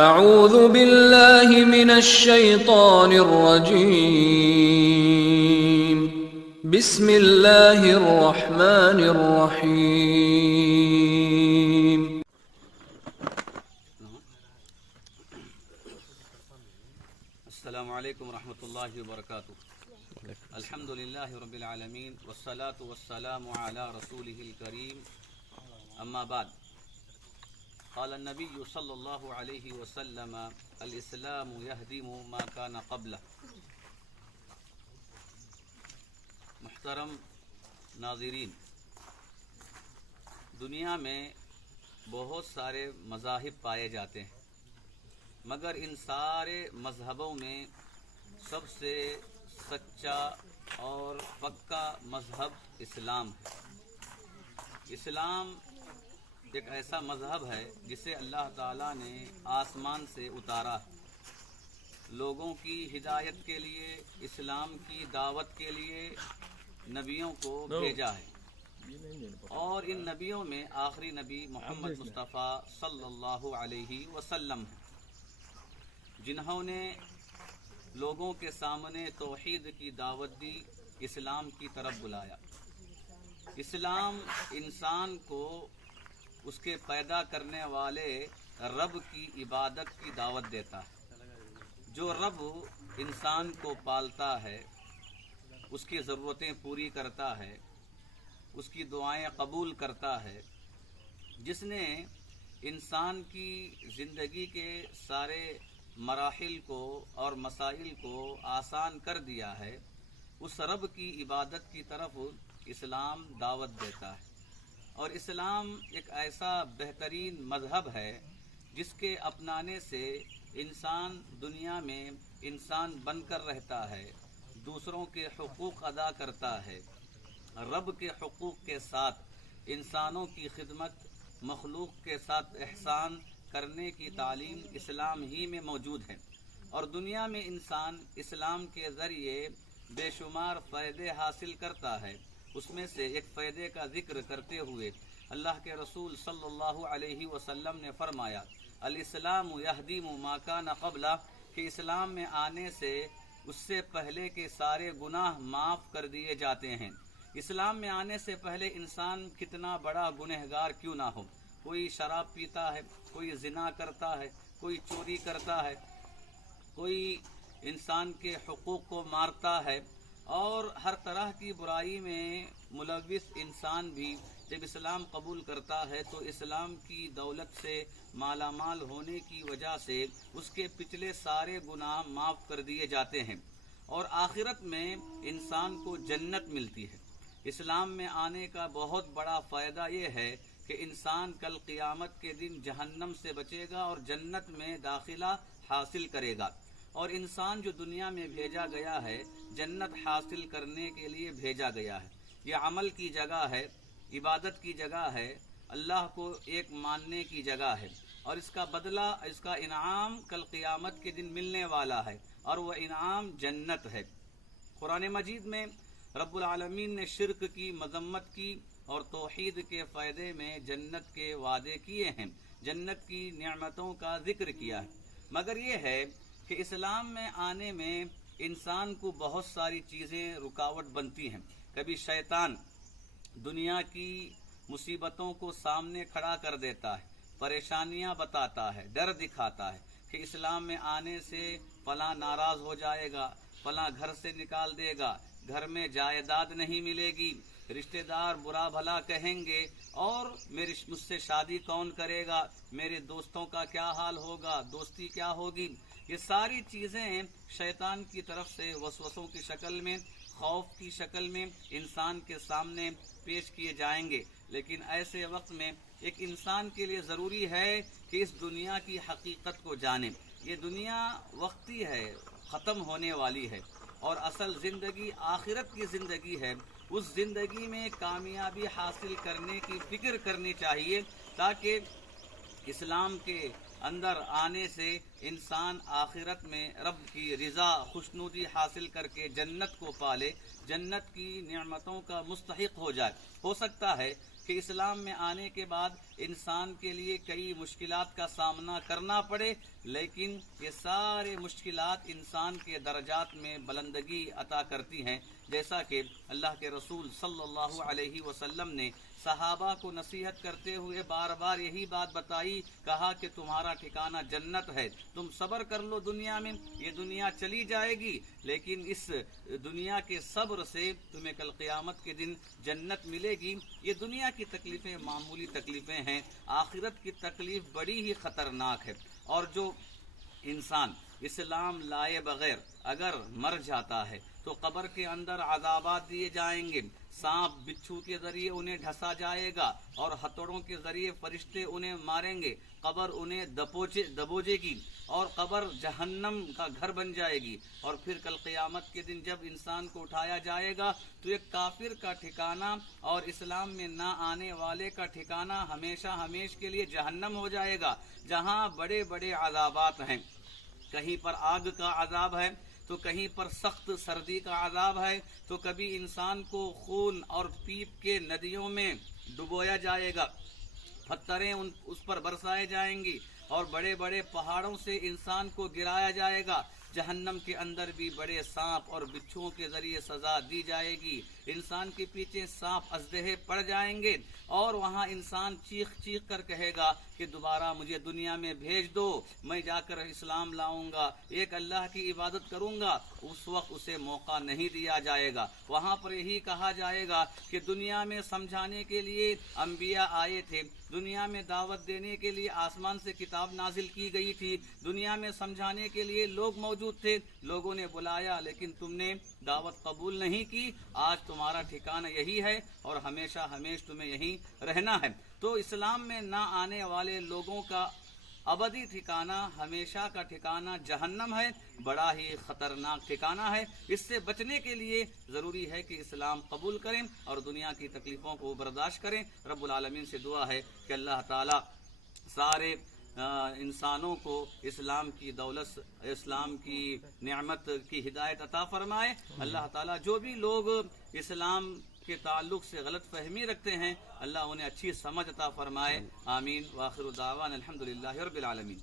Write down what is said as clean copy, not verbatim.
اعوذ باللہ من الشیطان الرجیم بسم اللہ الرحمن الرحیم السلام علیکم ورحمۃ اللہ وبرکاتہ۔ الحمد للہ رب العالمین والصلاة والسلام علی رسولہ الکریم، اما بعد، قال النبی صلی اللہ علیہ وسلم الاسلام یہدم ما کان قبلہ۔ محترم ناظرین، دنیا میں بہت سارے مذاہب پائے جاتے ہیں، مگر ان سارے مذہبوں میں سب سے سچا اور پکا مذہب اسلام ہے۔ اسلام ایک ایسا مذہب ہے جسے اللہ تعالیٰ نے آسمان سے اتارا، لوگوں کی ہدایت کے لیے، اسلام کی دعوت کے لیے نبیوں کو بھیجا ہے، اور ان نبیوں میں آخری نبی محمد مصطفیٰ صلی اللہ علیہ وسلم ہیں، جنہوں نے لوگوں کے سامنے توحید کی دعوت دی، اسلام کی طرف بلایا۔ اسلام انسان کو اس کے پیدا کرنے والے رب کی عبادت کی دعوت دیتا ہے۔ جو رب انسان کو پالتا ہے، اس کی ضرورتیں پوری کرتا ہے، اس کی دعائیں قبول کرتا ہے، جس نے انسان کی زندگی کے سارے مراحل کو اور مسائل کو آسان کر دیا ہے، اس رب کی عبادت کی طرف اسلام دعوت دیتا ہے۔ اور اسلام ایک ایسا بہترین مذہب ہے جس کے اپنانے سے انسان دنیا میں انسان بن کر رہتا ہے، دوسروں کے حقوق ادا کرتا ہے، رب کے حقوق کے ساتھ انسانوں کی خدمت، مخلوق کے ساتھ احسان کرنے کی تعلیم اسلام ہی میں موجود ہے۔ اور دنیا میں انسان اسلام کے ذریعے بے شمار فائدے حاصل کرتا ہے۔ اس میں سے ایک فائدے کا ذکر کرتے ہوئے اللہ کے رسول صلی اللہ علیہ وسلم نے فرمایا، الاسلام یہدم ما کان قبلہ، کہ اسلام میں آنے سے اس سے پہلے کے سارے گناہ معاف کر دیے جاتے ہیں۔ اسلام میں آنے سے پہلے انسان کتنا بڑا گنہگار کیوں نہ ہو، کوئی شراب پیتا ہے، کوئی زنا کرتا ہے، کوئی چوری کرتا ہے، کوئی انسان کے حقوق کو مارتا ہے، اور ہر طرح کی برائی میں ملوث انسان بھی جب اسلام قبول کرتا ہے تو اسلام کی دولت سے مالا مال ہونے کی وجہ سے اس کے پچھلے سارے گناہ معاف کر دیے جاتے ہیں، اور آخرت میں انسان کو جنت ملتی ہے۔ اسلام میں آنے کا بہت بڑا فائدہ یہ ہے کہ انسان کل قیامت کے دن جہنم سے بچے گا اور جنت میں داخلہ حاصل کرے گا۔ اور انسان جو دنیا میں بھیجا گیا ہے، جنت حاصل کرنے کے لیے بھیجا گیا ہے۔ یہ عمل کی جگہ ہے، عبادت کی جگہ ہے، اللہ کو ایک ماننے کی جگہ ہے، اور اس کا بدلہ، اس کا انعام کل قیامت کے دن ملنے والا ہے، اور وہ انعام جنت ہے۔ قرآن مجید میں رب العالمین نے شرک کی مذمت کی اور توحید کے فائدے میں جنت کے وعدے کیے ہیں، جنت کی نعمتوں کا ذکر کیا ہے۔ مگر یہ ہے کہ اسلام میں آنے میں انسان کو بہت ساری چیزیں رکاوٹ بنتی ہیں۔ کبھی شیطان دنیا کی مصیبتوں کو سامنے کھڑا کر دیتا ہے، پریشانیاں بتاتا ہے، ڈر دکھاتا ہے کہ اسلام میں آنے سے فلاں ناراض ہو جائے گا، فلاں گھر سے نکال دے گا، گھر میں جائیداد نہیں ملے گی، رشتہ دار برا بھلا کہیں گے، اور مجھ سے شادی کون کرے گا، میرے دوستوں کا کیا حال ہوگا، دوستی کیا ہوگی۔ یہ ساری چیزیں شیطان کی طرف سے وسوسوں کی شکل میں، خوف کی شکل میں انسان کے سامنے پیش کیے جائیں گے۔ لیکن ایسے وقت میں ایک انسان کے لیے ضروری ہے کہ اس دنیا کی حقیقت کو جانے۔ یہ دنیا وقتی ہے، ختم ہونے والی ہے، اور اصل زندگی آخرت کی زندگی ہے۔ اس زندگی میں کامیابی حاصل کرنے کی فکر کرنی چاہیے، تاکہ اسلام کے اندر آنے سے انسان آخرت میں رب کی رضا، خوشنودی حاصل کر کے جنت کو پالے، جنت کی نعمتوں کا مستحق ہو جائے۔ ہو سکتا ہے کہ اسلام میں آنے کے بعد انسان کے لیے کئی مشکلات کا سامنا کرنا پڑے، لیکن یہ سارے مشکلات انسان کے درجات میں بلندگی عطا کرتی ہیں، جیسا کہ اللہ کے رسول صلی اللہ علیہ وسلم نے صحابہ کو نصیحت کرتے ہوئے بار بار یہی بات بتائی، کہا کہ تمہارا ٹھکانہ جنت ہے، تم صبر کر لو دنیا میں، یہ دنیا چلی جائے گی، لیکن اس دنیا کے صبر سے تمہیں کل قیامت کے دن جنت ملے گی۔ یہ دنیا کی تکلیفیں معمولی تکلیفیں ہیں، آخرت کی تکلیف بڑی ہی خطرناک ہے، اور جو انسان اسلام لائے بغیر اگر مر جاتا ہے تو قبر کے اندر عذابات دیے جائیں گے، سانپ بچھو کے ذریعے انہیں ڈھسا جائے گا اور ہتھوڑوں کے ذریعے فرشتے انہیں ماریں گے، قبر انہیں دبوچے گی اور قبر جہنم کا گھر بن جائے گی، اور پھر کل قیامت کے دن جب انسان کو اٹھایا جائے گا تو ایک کافر کا ٹھکانہ اور اسلام میں نہ آنے والے کا ٹھکانہ ہمیشہ ہمیش کے لیے جہنم ہو جائے گا، جہاں بڑے بڑے عذابات ہیں، کہیں پر آگ کا عذاب ہے تو کہیں پر سخت سردی کا عذاب ہے، تو کبھی انسان کو خون اور پیپ کے ندیوں میں ڈبویا جائے گا، پتھریں اس پر برسائے جائیں گی، اور بڑے بڑے پہاڑوں سے انسان کو گرایا جائے گا، جہنم کے اندر بھی بڑے سانپ اور بچھوؤں کے ذریعے سزا دی جائے گی، انسان کے پیچھے سانپ اژدہے پڑ جائیں گے، اور وہاں انسان چیخ چیخ کر کہے گا کہ دوبارہ مجھے دنیا میں بھیج دو، میں جا کر اسلام لاؤں گا، ایک اللہ کی عبادت کروں گا، اس وقت اسے موقع نہیں دیا جائے گا، وہاں پر یہی کہا جائے گا کہ دنیا میں سمجھانے کے لیے انبیاء آئے تھے، دنیا میں دعوت دینے کے لیے آسمان سے کتاب نازل کی گئی تھی، دنیا میں سمجھانے کے لیے لوگ موجود تھے، لوگوں نے بلایا لیکن تم نے دعوت قبول نہیں کی، آج تمہارا ٹھکانہ یہی ہے اور ہمیشہ ہمیش تمہیں یہیں رہنا ہے۔ تو اسلام میں نہ آنے والے لوگوں کا ابدی ٹھکانہ، ہمیشہ کا ٹھکانہ جہنم ہے، بڑا ہی خطرناک ٹھکانہ ہے، اس سے بچنے کے لیے ضروری ہے کہ اسلام قبول کریں اور دنیا کی تکلیفوں کو برداشت کریں۔ رب العالمین سے دعا ہے کہ اللہ تعالی سارے انسانوں کو اسلام کی دولت، اسلام کی نعمت کی ہدایت عطا فرمائے۔ اللہ تعالیٰ جو بھی لوگ اسلام کے تعلق سے غلط فہمی رکھتے ہیں، اللہ انہیں اچھی سمجھ عطا فرمائے، آمین۔ وآخر دعوانا الحمدللہ رب العالمین۔